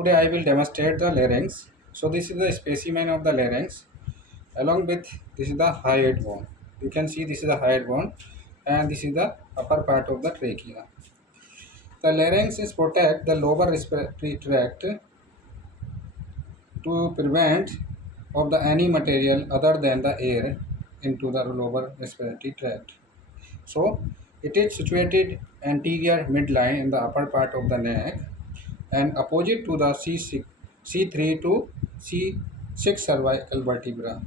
Today I will demonstrate the larynx. So this is the specimen of the larynx. Along with this is the hyoid bone. You can see this is the hyoid bone, and this is the upper part of the trachea. The larynx is protect the lower respiratory tract to prevent of the any material other than the air into the lower respiratory tract. So it is situated anterior midline in the upper part of the neck and opposite to the C6, C3 to C6 cervical vertebra,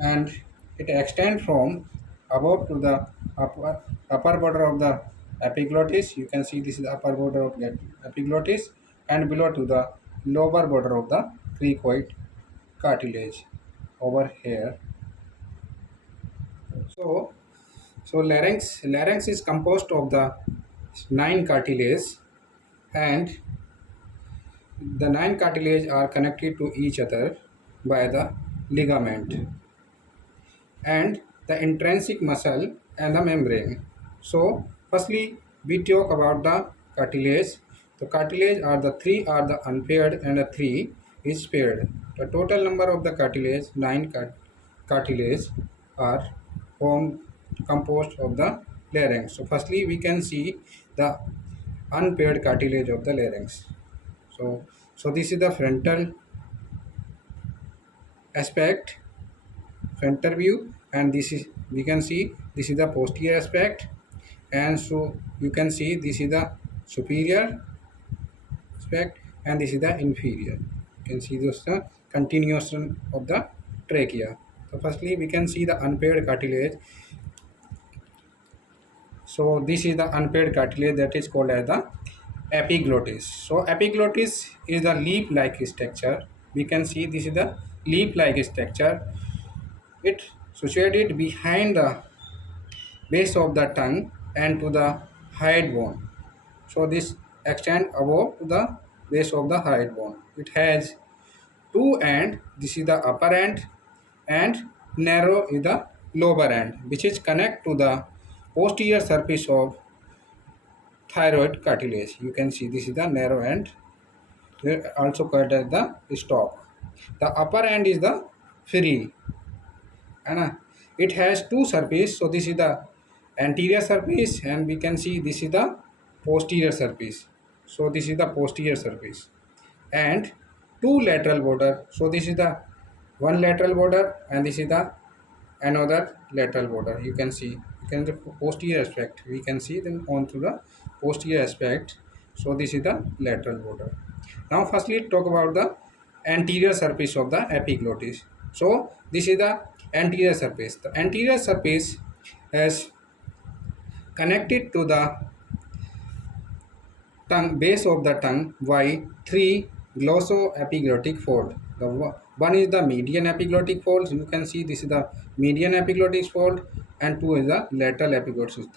and it extends from above to the upper border of the epiglottis. You can see this is the upper border of the epiglottis, and below to the lower border of the cricoid cartilage over here. So, larynx is composed of the 9 cartilages, and the 9 cartilages are connected to each other by the ligament and the intrinsic muscle and the membrane. So, firstly, we talk about the cartilage. The cartilage are the 3 are the unpaired and the 3 is paired. The total number of the cartilage 9 cartilage are composed of the larynx. So, firstly, we can see the unpaired cartilage of the larynx. So this is the frontal aspect, frontal view, and this is we can see this is the posterior aspect, and so you can see this is the superior aspect and this is the inferior. You can see this the continuation of the trachea. So firstly we can see the unpaired cartilage. So this is the unpaired cartilage that is called as the epiglottis. So epiglottis is the leaf-like structure. We can see this is the leaf-like structure. It situated behind the base of the tongue and to the hyoid bone. So this extend above the base of the hyoid bone. It has two end. This is the upper end, and narrow is the lower end, which is connect to the posterior surface of thyroid cartilage. You can see this is the narrow end, also called as the stalk. The upper end is the free, and it has two surface. So this is the anterior surface, and we can see this is the posterior surface. So this is the posterior surface, and two lateral border. So this is the one lateral border, and this is the another lateral border. You can see the posterior aspect. We can see then on to the posterior aspect. So this is the lateral border. Now firstly talk about the anterior surface of the epiglottis. So this is the anterior surface. The anterior surface is connected to the tongue, base of the tongue by 3 glossoepiglottic fold. One is the median epiglottic fold. You can see this is the median epiglottic fold, and 2 is the lateral epiglottic.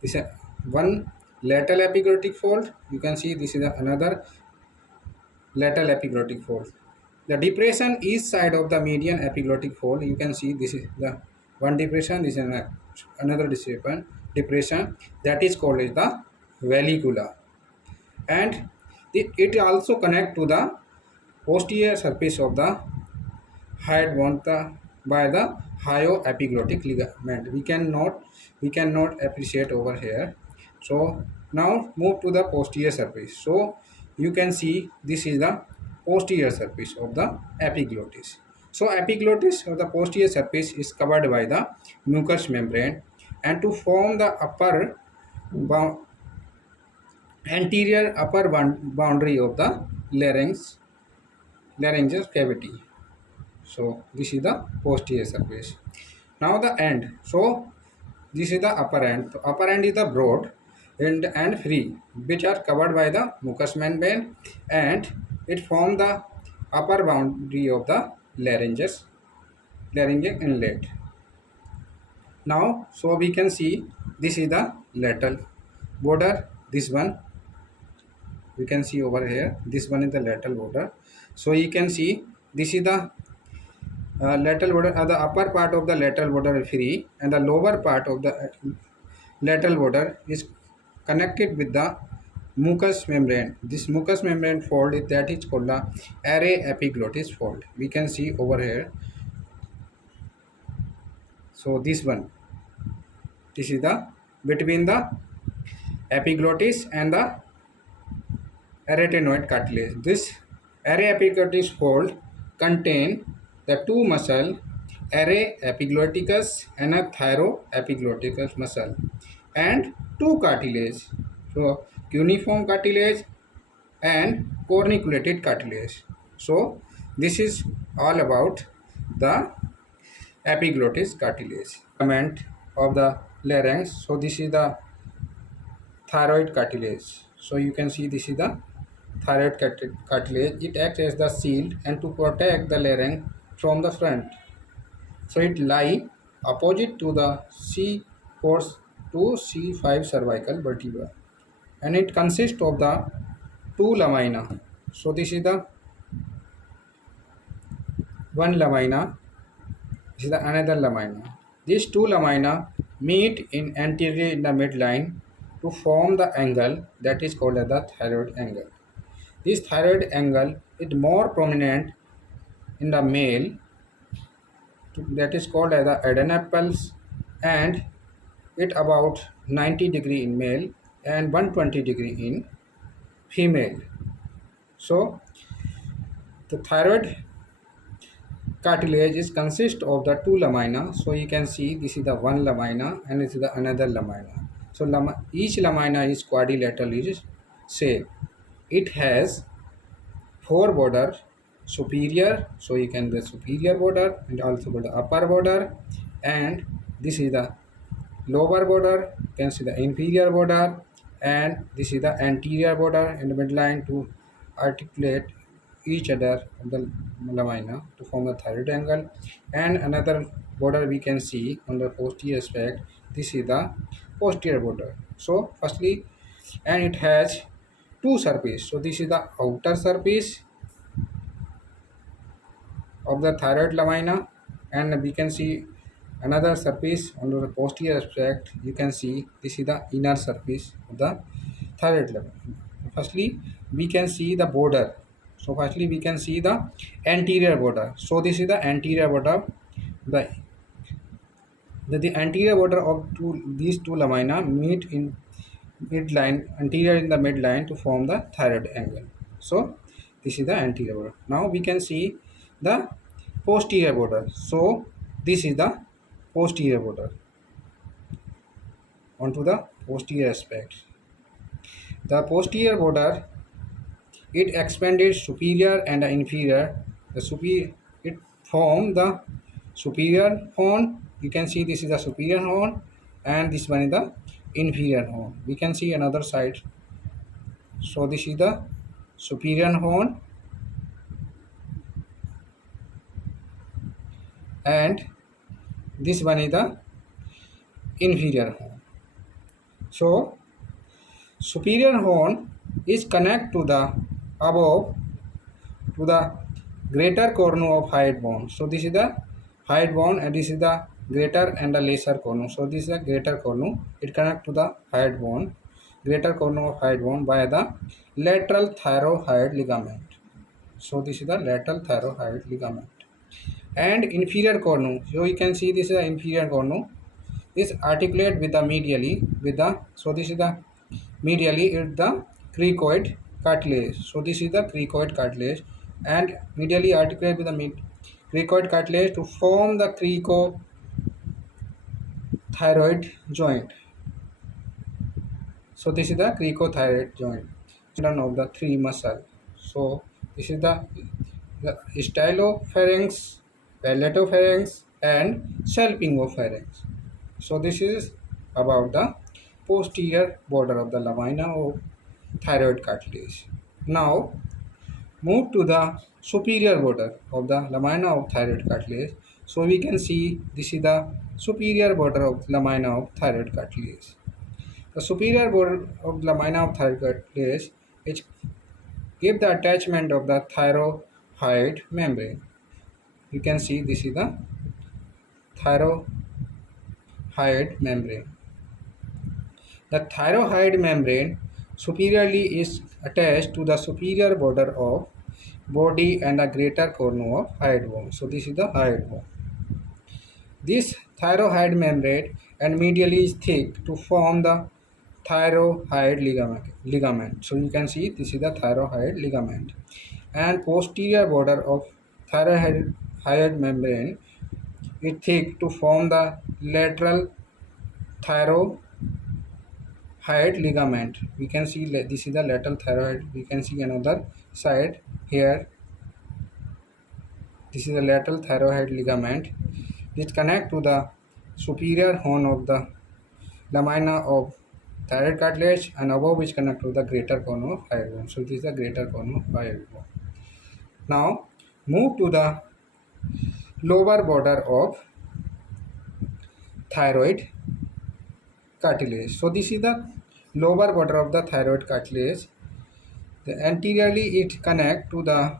This is one lateral epiglottic fold. You can see this is another lateral epiglottic fold. The depression each side of the median epiglottic fold. You can see this is the one depression. This is another depression that is called as the vallicula, and it also connect to the posterior surface of the hyoid bone by the hyoepiglottic ligament. We cannot appreciate over here. So now move to the posterior surface. So you can see this is the posterior surface of the epiglottis. So epiglottis or the posterior surface is covered by the mucous membrane, and to form the anterior upper boundary of the laryngeal cavity. So this is the posterior surface. Now the end. So this is the upper end. The upper end is the broad and free, which are covered by the mucous membrane, and it forms the upper boundary of the laryngeal inlet. Now, so we can see this is the lateral border. This one we can see over here. This one is the lateral border. So you can see this is the lateral border. The upper part of the lateral border is free, and the lower part of the lateral border is connected with the mucous membrane. This mucous membrane fold is that is called the array epiglottis fold. We can see over here. So this one, this is the between the epiglottis and the arytenoid cartilage. This array epiglottis fold contain the two muscle, array epiglotticus and a thyroepiglotticus muscle, and two cartilage. So cuneiform cartilage and corniculated cartilage. So this is all about the epiglottis cartilage. Segment of the larynx. So this is the thyroid cartilage. So you can see this is the thyroid cartilage. It acts as the shield and to protect the larynx from the front. So it lie opposite to the C4 to C5 cervical vertebra, and it consists of the two lamina. So this is the one lamina, this is the another lamina. These two lamina meet in anterior in the midline to form the angle that is called as the thyroid angle. This thyroid angle is more prominent in the male, that is called as the adrenaples, and it about 90 degree in male and 120 degree in female. So the thyroid cartilage is consist of the two lamina. So you can see this is the one lamina and this is the another lamina. So each lamina is quadrilateral is shape. It has four border, superior, so you can the superior border and also the upper border, and this is the lower border, you can see the inferior border, and this is the anterior border in the midline to articulate each other of the lamina to form the thyroid angle. And another border we can see on the posterior aspect, this is the posterior border. So firstly, and it has two surface. So this is the outer surface of the thyroid lamina, and we can see another surface on the posterior aspect. You can see this is the inner surface of the thyroid lamina. Firstly we can see the border. So firstly we can see the anterior border. So this is the anterior border. The anterior border of these two lamina meet in midline, anterior in the midline to form the thyroid angle. So this is the anterior border. Now we can see the posterior border. So this is the posterior border onto the posterior aspect. The posterior border, it expanded superior and the inferior. The superior, it form the superior horn. You can see this is the superior horn and this one is the inferior horn. We can see another side. So this is the superior horn and this one is the inferior horn. So superior horn is connect to the above to the greater cornu of hyoid bone. So this is the hyoid bone and this is the greater and the lesser cornu. So this is the greater cornu. It connect to the hyoid bone, greater cornu of hyoid bone by the lateral thyrohyoid ligament. So this is the lateral thyrohyoid ligament. And inferior cornu. So you can see this is the inferior cornu. Is articulate with the medially with the, so this is the medially is the cricoid cartilage. So this is the cricoid cartilage and medially articulate with the cricoid cartilage to form the cricothyroid joint. So this is the cricothyroid joint of the three muscle. So this is the stylopharynx, palatopharynx and salpingopharynx. So this is about the posterior border of the lamina of thyroid cartilage. Now move to the superior border of the lamina of thyroid cartilage. So we can see this is the superior border of lamina of thyroid cartilage. The superior border of lamina of thyroid cartilage is give the attachment of the thyroid membrane. You can see this is the thyroid membrane. The thyroid membrane superiorly is attached to the superior border of body and the greater corner of hyoid bone. So this is the hyoid bone. This thyroid membrane and medially is thick to form the thyroid ligament. So you can see this is the thyroid ligament, and posterior border of thyroid membrane is thick to form the lateral thyroid ligament. We can see this is the lateral thyroid. We can see another side here. This is the lateral thyroid ligament. It connect to the superior horn of the lamina of thyroid cartilage, and above which connect to the greater corner of hyoid bone. So this is the greater corner of hyoid bone. Now move to the lower border of thyroid cartilage. So this is the lower border of the thyroid cartilage. The anteriorly it connect to the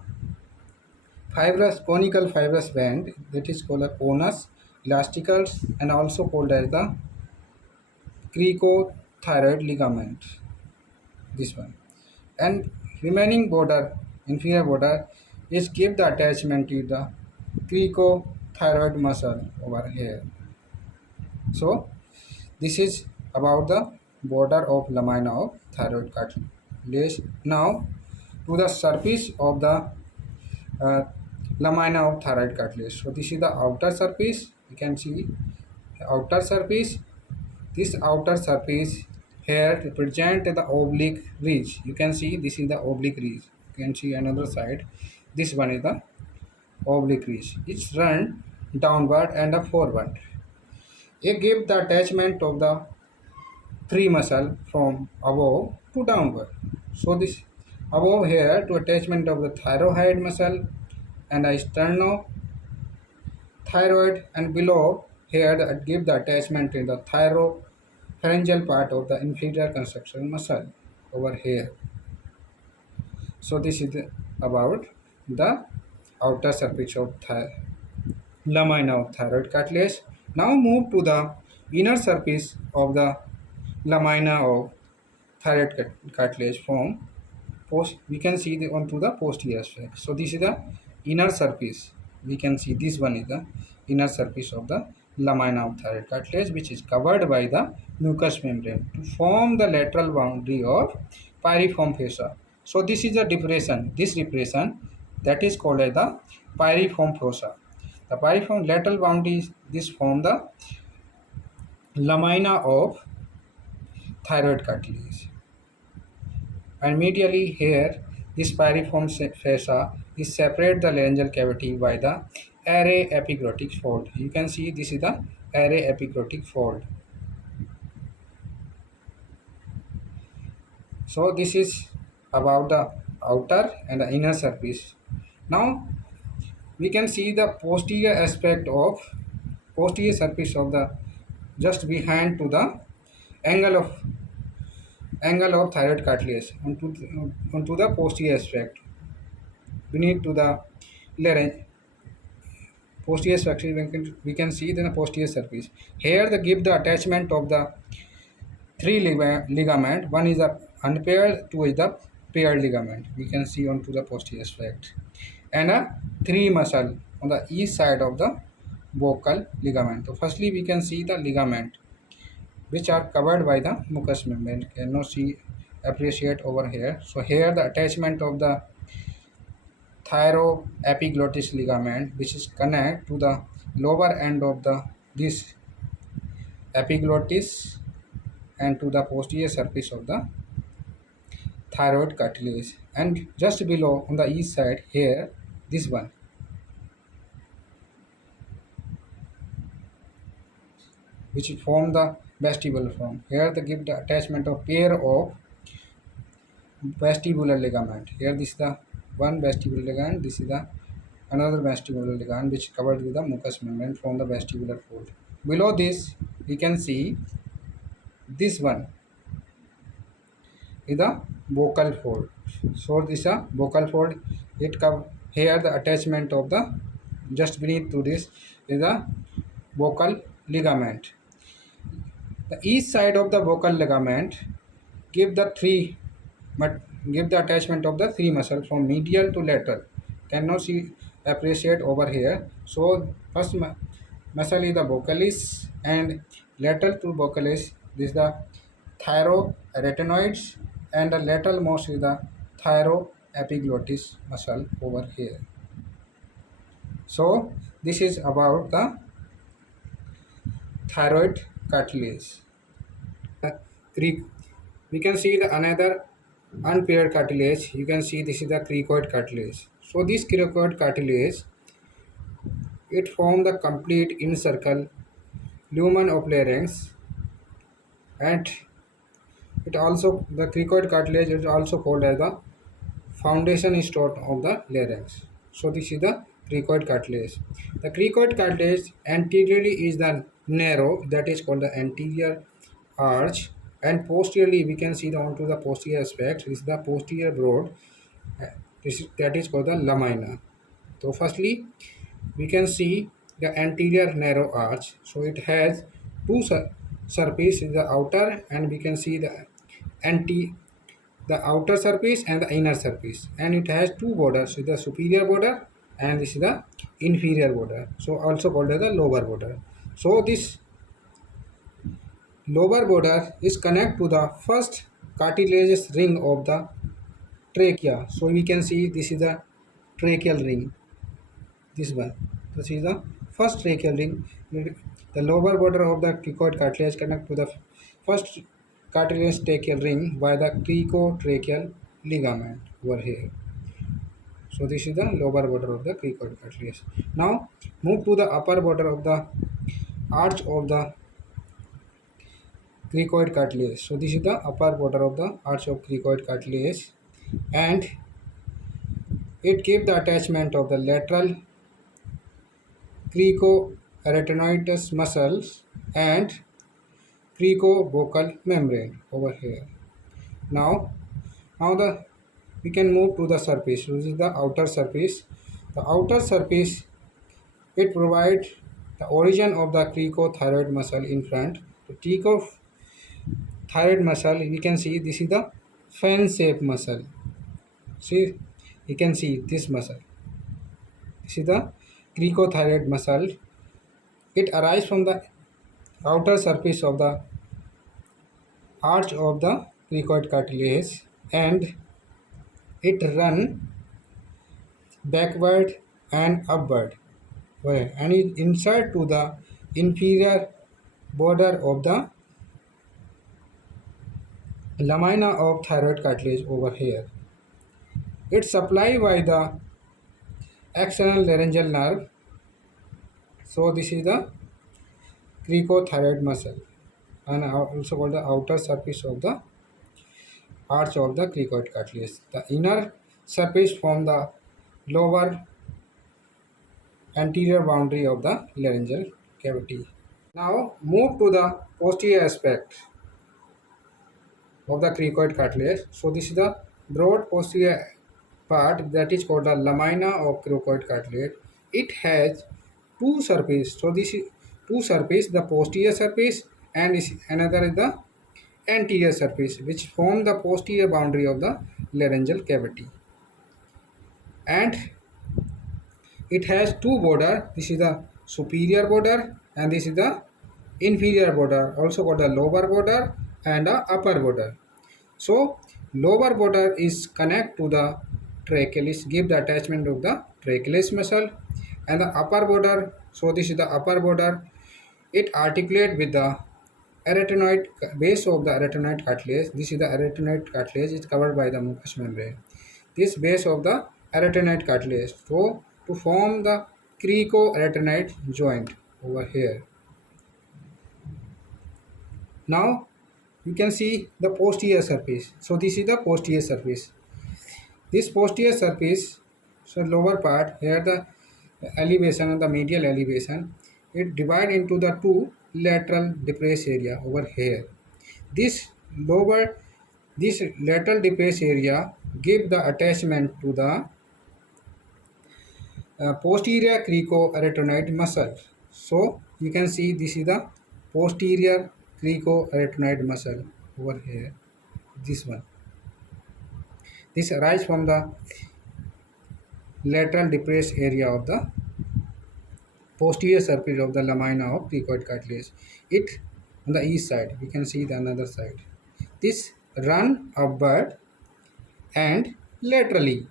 fibrous conical fibrous band, that is called a conus elasticus, and also called as the cricothyroid ligament. This one, and remaining border, inferior border, is give the attachment to the cricothyroid muscle over here. So this is about the border of lamina of thyroid cartilage. Now to the surface of the uh, lamina of thyroid cartilage. So this is the outer surface. You can see the outer surface. This outer surface here represent the oblique ridge. You can see this is the oblique ridge. You can see another side. This one is the oblique ridge. It's run downward and forward. It gives the attachment of the three muscle from above to downward. So this above here to attachment of the thyroid muscle and the sternothyroid, and below here give the attachment in the thyropharyngeal part of the inferior construction muscle over here. So this is about the outer surface of lamina of thyroid cartilage. Now move to the inner surface of the lamina of thyroid cartilage from we can see onto the posterior aspect. So this is the inner surface. We can see this one is the inner surface of the lamina of thyroid cartilage, which is covered by the mucous membrane to form the lateral boundary of pyriform fossa. So this is the depression. This depression that is called as the pyriform fossa. The pyriform lateral boundary this form the lamina of thyroid cartilage, and medially here this pyriform fossa is separate the laryngeal cavity by the array epiglottic fold. You can see this is the array epiglottic fold. So this is about the outer and the inner surface. Now we can see the posterior aspect of posterior surface of the just behind to the angle of thyroid cartilage onto the posterior aspect beneath to the larynx. Posterior structure we can see the posterior surface. Here they give the attachment of the three ligament. One is the unpaired, two is the paired ligament. We can see onto the posterior aspect, and a three muscle on the east side of the vocal ligament. So firstly we can see the ligament which are covered by the mucous membrane. Cannot see appreciate over here. So here the attachment of the thyroepiglottis ligament, which is connect to the lower end of the this epiglottis and to the posterior surface of the thyroid cartilage, and just below on the east side here this one which form the vestibular form. Here they give the attachment of pair of vestibular ligament. Here this is the one vestibular ligament, this is the another vestibular ligament which covered with the mucous membrane from the vestibular fold. Below this we can see this one is the vocal fold. So this is a vocal fold. It cover here the attachment of the just beneath to this is the vocal ligament. The east side of the vocal ligament give the three but give the attachment of the three muscle from medial to lateral. Cannot see appreciate over here. So first muscle is the vocalis, and lateral to vocalis this is the thyroarytenoids, and the lateral most is the thyroepiglottis muscle over here. So this is about the thyroid cartilage. Cre- we can see the another unpaired cartilage. You can see this is the cricoid cartilage. So this cricoid cartilage, it form the complete incircle lumen of larynx, and it also the cricoid cartilage is also called as the foundation stone of the larynx. So this is the cricoid cartilage. The cricoid cartilage anteriorly is the narrow, that is called the anterior arch, and posteriorly we can see the onto the posterior aspect is the posterior broad. That is called the lamina. So firstly we can see the anterior narrow arch. So it has two surface is the outer, and we can see anti the outer surface and the inner surface, and it has two borders, the superior border and this is the inferior border, so also called as the lower border. So this lower border is connect to the first cartilaginous ring of the trachea. So we can see this is the tracheal ring, this one. This is the first tracheal ring. The lower border of the cricoid cartilage connect to the first cartilaginous tracheal ring by the cricotracheal ligament over here. So this is the lower border of the cricoid cartilage. Now move to the upper border of the arch of the cricoid cartilage. So this is the upper border of the arch of cricoid cartilage, and it gives the attachment of the lateral cricoarytenoides muscles and cricovocal membrane over here. Now the we can move to the surface. So this is the outer surface. The outer surface, it provides the origin of the cricothyroid muscle in front. The cricothyroid muscle, we can see this is the fan shaped muscle. See, you can see this muscle. This is the cricothyroid muscle. It arises from the outer surface of the arch of the cricoid cartilage, and it run backward and upward, and it insert to the inferior border of the lamina of thyroid cartilage over here. It's supplied by the external laryngeal nerve. So this is the cricothyroid muscle, and also called the outer surface of the arch of the cricoid cartilage. The inner surface from the lower anterior boundary of the laryngeal cavity. Now move to the posterior aspect of the cricoid cartilage. So this is the broad posterior part, that is called the lamina of cricoid cartilage. It has two surface. So this is two surface, the posterior surface and another is the anterior surface, which form the posterior boundary of the laryngeal cavity. And it has two border. This is the superior border and this is the inferior border, also called the lower border and the upper border. So lower border is connect to the trachealis, give the attachment of the trachealis muscle, and the upper border, so this is the upper border, it articulate with the arytenoid base of the arytenoid cartilage. This is the arytenoid cartilage, is covered by the mucous membrane. This base of the arytenoid cartilage, so to form the cricoarytenoid joint over here. Now you can see the posterior surface. So this is the posterior surface. This posterior surface, so lower part here, the elevation and the medial elevation, it divide into the two lateral depressed area over here. This lower, this lateral depressed area give the attachment to the posterior cricoarytenoid muscle. So you can see this is the posterior cricoarytenoid muscle over here, this one. This arises from the lateral depressed area of the posterior surface of the lamina of cricoid cartilage. It on the east side, we can see the another side. This run upward and laterally.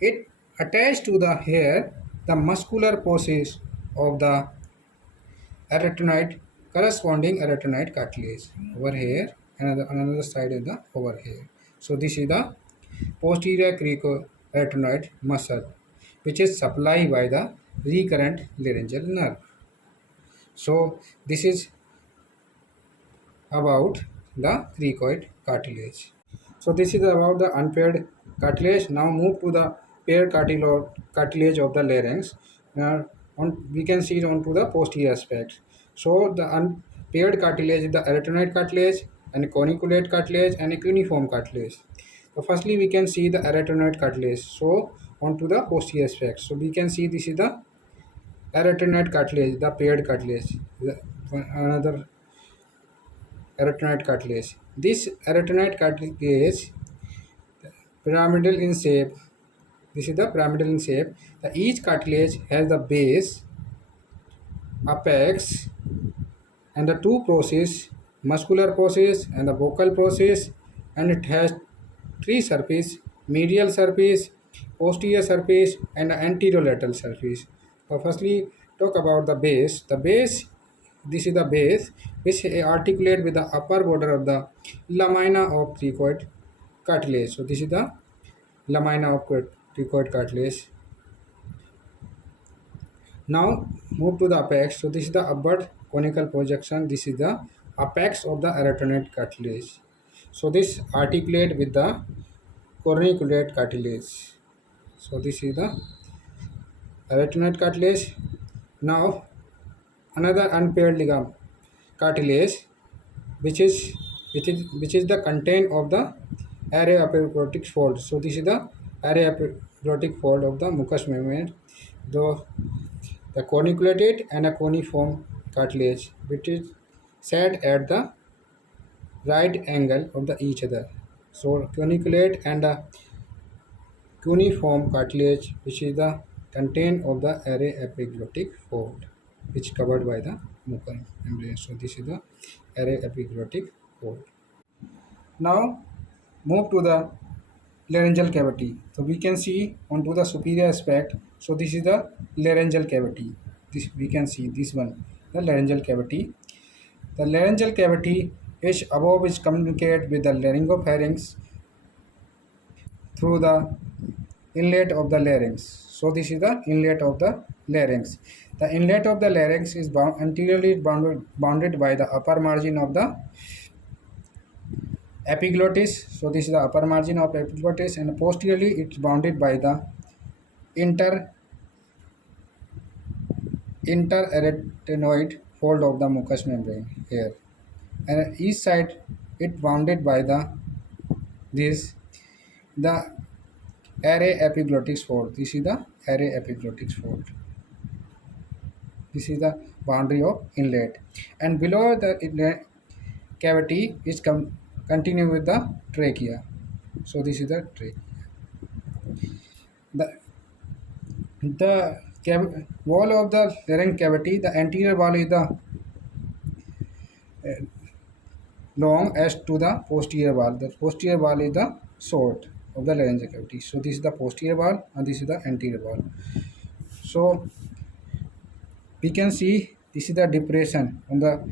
It attached to the hair the muscular process of the arytenoid corresponding arytenoid cartilage over here, and another side is the over here. So this is the posterior cricoarytenoid muscle which is supplied by the recurrent laryngeal nerve. So this is about the cricoid cartilage. So this is about the unpaired cartilage. Now move to the paired cartilage of the larynx. Now we can see it onto the posterior aspect. So the unpaired cartilage is the arytenoid cartilage and coniculate cartilage and a cuneiform cartilage. So firstly we can see the arytenoid cartilage. So onto the posterior aspect. So we can see this is the arytenoid cartilage, the paired cartilage. Another arytenoid cartilage. This arytenoid cartilage pyramidal in shape. This is the pyramidal in shape. Each cartilage has the base, apex, and the two process, muscular process and the vocal process, and it has three surface: medial surface, posterior surface, and anterolateral surface. So firstly, talk about the base. The base, this is the base which articulate with the upper border of the lamina of cricoid cartilage. So this is the lamina of cricoid cartilage. Now move to the apex. So this is the upward conical projection. This is the apex of the arytenoid cartilage. So this articulate with the corniculate cartilage. So this is the arytenoid cartilage. Now another unpaired ligament cartilage, which is the content of the array epiglottic fold. So this is the array epiglottic fold of the mucous membrane. The corniculated and a cuneiform cartilage, which is set at the right angle of the each other. So corniculate and a cuneiform cartilage, which is the content of the array epiglottic fold, which covered by the mucous membrane. So this is the array epiglottic fold. Now move to the laryngeal cavity. So we can see onto the superior aspect. So this is the laryngeal cavity. This we can see this one, the laryngeal cavity. The laryngeal cavity is above which communicate with the laryngopharynx through the inlet of the larynx. So this is the inlet of the larynx. The inlet of the larynx is anteriorly bounded by the upper margin of the epiglottis. So this is the upper margin of epiglottis, and posteriorly it's bounded by the interarytenoid fold of the mucous membrane here, and each side it bounded by the array epiglottis fold. This is the array epiglottis fold. This is the boundary of inlet, and below the inlet cavity is continue with the trachea. So this is the trachea. The wall of the larynx cavity, the anterior wall is the long as to the posterior wall. The posterior wall is the short of the laryngeal cavity. So this is the posterior wall and this is the anterior wall. So we can see this is the depression on the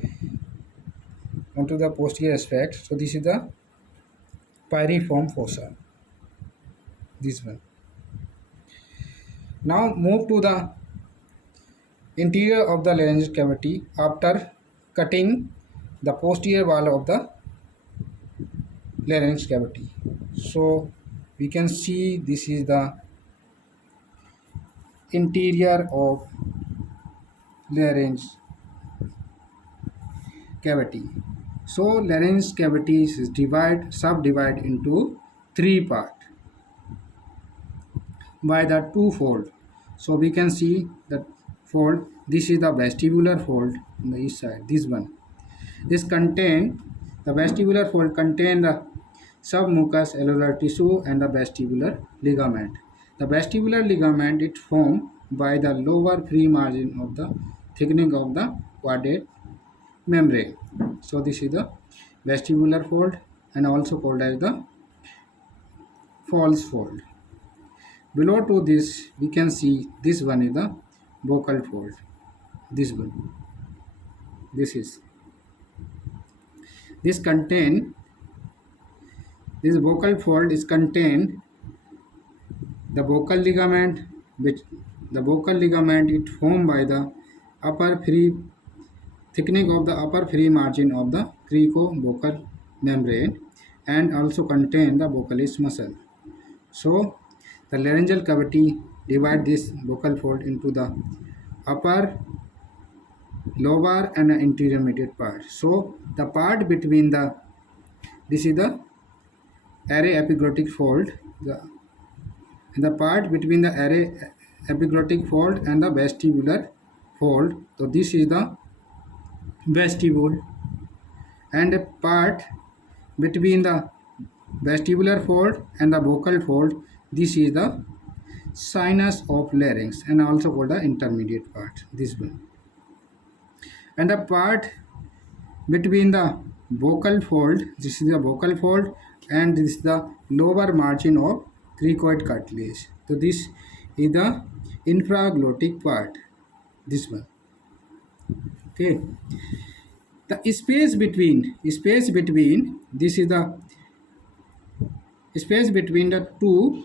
onto the posterior aspect. So this is the pyriform fossa. This one. Now move to the interior of the laryngeal cavity after cutting the posterior wall of the larynx cavity. So we can see this is the interior of larynx cavity. So larynx cavity is subdivide into three parts by the two fold. So we can see the fold. This is the vestibular fold on the east side. This one. The vestibular fold contain the submucous alveolar tissue, and the vestibular ligament. The vestibular ligament is formed by the lower free margin of the thickening of the quadrate membrane. So this is the vestibular fold and also called as the false fold. Below to this we can see this one is the vocal fold. This one. This is this contain this vocal fold is contained the vocal ligament, which the vocal ligament is formed by the upper free thickening of the upper free margin of the cricovocal membrane and also contain the vocalist muscle. So the laryngeal cavity divide this vocal fold into the upper, lower and intermediate part. So the part between this is the array epiglottic fold, the part between the array epiglottic fold and the vestibular fold. So this is the vestibule, and a part between the vestibular fold and the vocal fold, this is the sinus of larynx and also called the intermediate part, this one. And the part between the vocal fold, this is the vocal fold, and this is the lower margin of cricoid cartilage. So this is the infraglottic part, this one. Okay. The space between this is the space between the two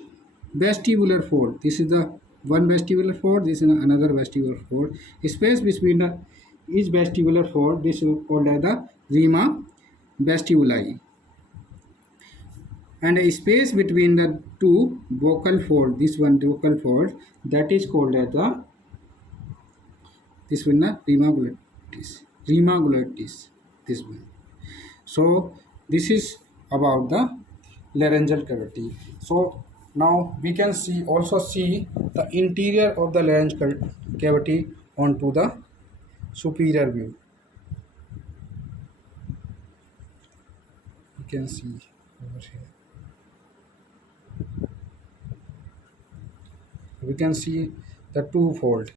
vestibular fold. This is the one vestibular fold, this is another vestibular fold. Space between the each vestibular fold, this is called as the rima vestibuli. And a space between the two vocal fold, this one vocal fold, that is called as the this one the rima glottis, this one. So this is about the laryngeal cavity. So now we can see the interior of the laryngeal cavity onto the superior view. You can see over here. We can see the two fold.